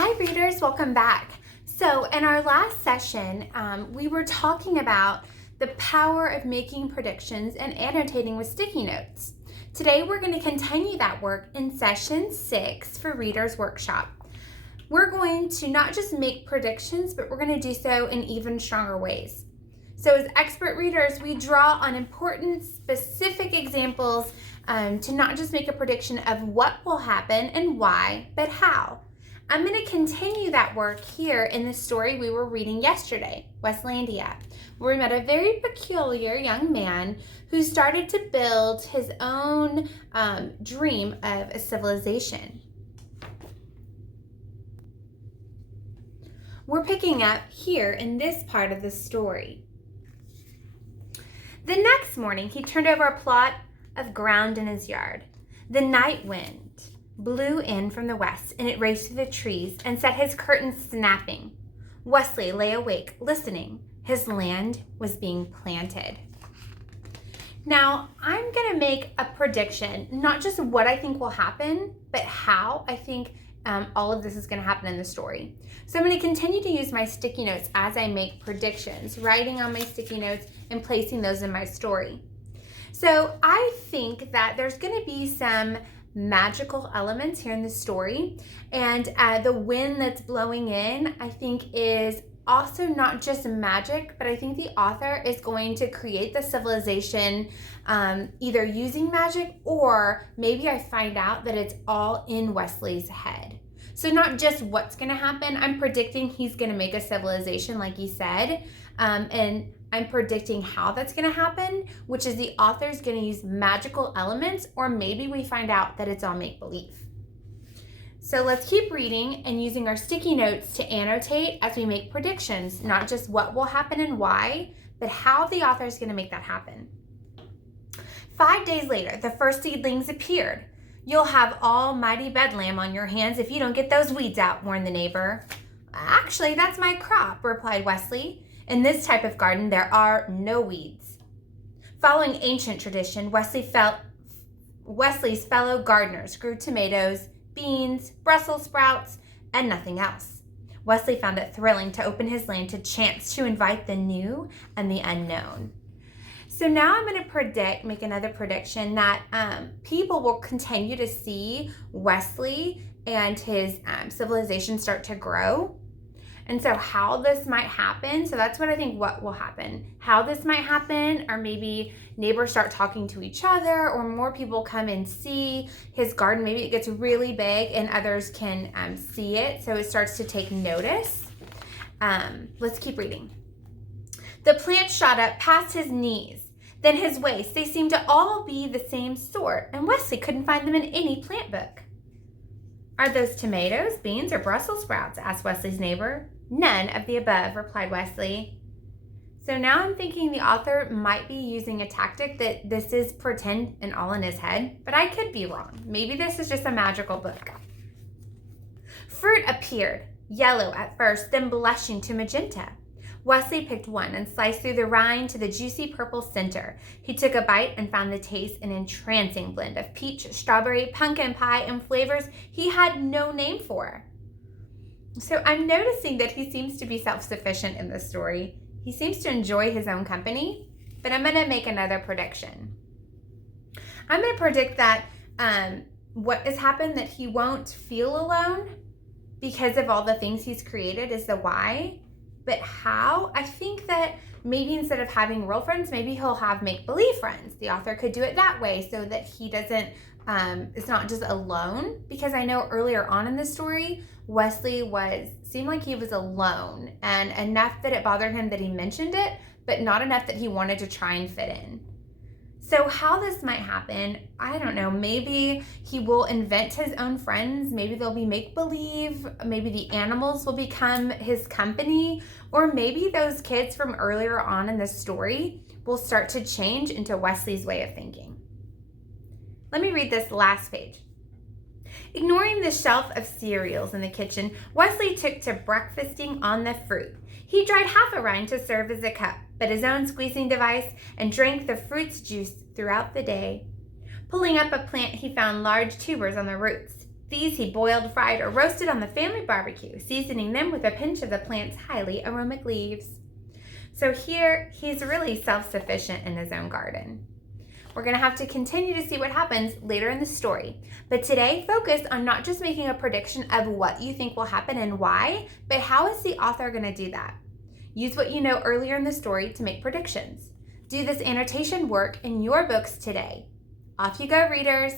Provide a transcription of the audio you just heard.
Hi readers, welcome back. So in our last session, we were talking about the power of making predictions and annotating with sticky notes. Today we're going to continue that work in session 6 for Readers Workshop. We're going to not just make predictions, but we're going to do so in even stronger ways. So as expert readers, we draw on important specific examples to not just make a prediction of what will happen and why, but how. I'm going to continue that work here in the story we were reading yesterday, Westlandia, where we met a very peculiar young man who started to build his own dream of a civilization. We're picking up here in this part of the story. The next morning, he turned over a plot of ground in his yard. The night wind blew in from the west, and it raced through the trees and set his curtains snapping. Wesley lay awake, listening. His land was being planted. Now, I'm going to make a prediction, not just what I think will happen, but how I think all of this is going to happen in the story. So I'm going to continue to use my sticky notes as I make predictions, writing on my sticky notes and placing those in my story. So I think that there's going to be some magical elements here in the story, and the wind that's blowing in, I think, is also not just magic, but I think the author is going to create the civilization either using magic, or maybe I find out that it's all in Wesley's head. So not just what's going to happen, I'm predicting he's going to make a civilization like he said, and I'm predicting how that's going to happen, which is the author's going to use magical elements, or maybe we find out that it's all make-believe. So let's keep reading and using our sticky notes to annotate as we make predictions, not just what will happen and why, but how the author is going to make that happen. 5 days later, the first seedlings appeared. "You'll have almighty bedlam on your hands if you don't get those weeds out," warned the neighbor. "Actually, that's my crop," replied Wesley. "In this type of garden, there are no weeds." Following ancient tradition, Wesley's fellow gardeners grew tomatoes, beans, Brussels sprouts, and nothing else. Wesley found it thrilling to open his land to chance to invite the new and the unknown. So now I'm going to make another prediction that people will continue to see Wesley and his civilization start to grow. And so how this might happen, so that's what I think what will happen. How this might happen, or maybe neighbors start talking to each other, or more people come and see his garden. Maybe it gets really big and others can see it, so it starts to take notice. Let's keep reading. "The plants shot up past his knees, then his waist. They seemed to all be the same sort, and Wesley couldn't find them in any plant book." "Are those tomatoes, beans, or Brussels sprouts?" asked Wesley's neighbor. "None of the above," replied Wesley. So now I'm thinking the author might be using a tactic that this is pretend and all in his head, but I could be wrong. Maybe this is just a magical book. Fruit appeared, yellow at first, then blushing to magenta. Wesley picked one and sliced through the rind to the juicy purple center. He took a bite and found the taste an entrancing blend of peach, strawberry, pumpkin pie, and flavors he had no name for. So I'm noticing that he seems to be self-sufficient in this story. He seems to enjoy his own company, but I'm going to make another prediction. I'm going to predict that what has happened, that he won't feel alone because of all the things he's created, is the why. But how? I think that maybe instead of having real friends, maybe he'll have make-believe friends. The author could do it that way so that he doesn't, it's not just alone. Because I know earlier on in the story, Wesley seemed like he was alone, and enough that it bothered him that he mentioned it, but not enough that he wanted to try and fit in. So how this might happen, I don't know. Maybe he will invent his own friends. Maybe they'll be make-believe. Maybe the animals will become his company. Or maybe those kids from earlier on in the story will start to change into Wesley's way of thinking. Let me read this last page. Ignoring the shelf of cereals in the kitchen, Wesley took to breakfasting on the fruit. He dried half a rind to serve as a cup, but his own squeezing device, and drank the fruit's juice throughout the day. Pulling up a plant, he found large tubers on the roots. These he boiled, fried, or roasted on the family barbecue, seasoning them with a pinch of the plant's highly aromatic leaves. So here, he's really self-sufficient in his own garden. We're going to have to continue to see what happens later in the story. But today, focus on not just making a prediction of what you think will happen and why, but how is the author going to do that? Use what you know earlier in the story to make predictions. Do this annotation work in your books today. Off you go, readers.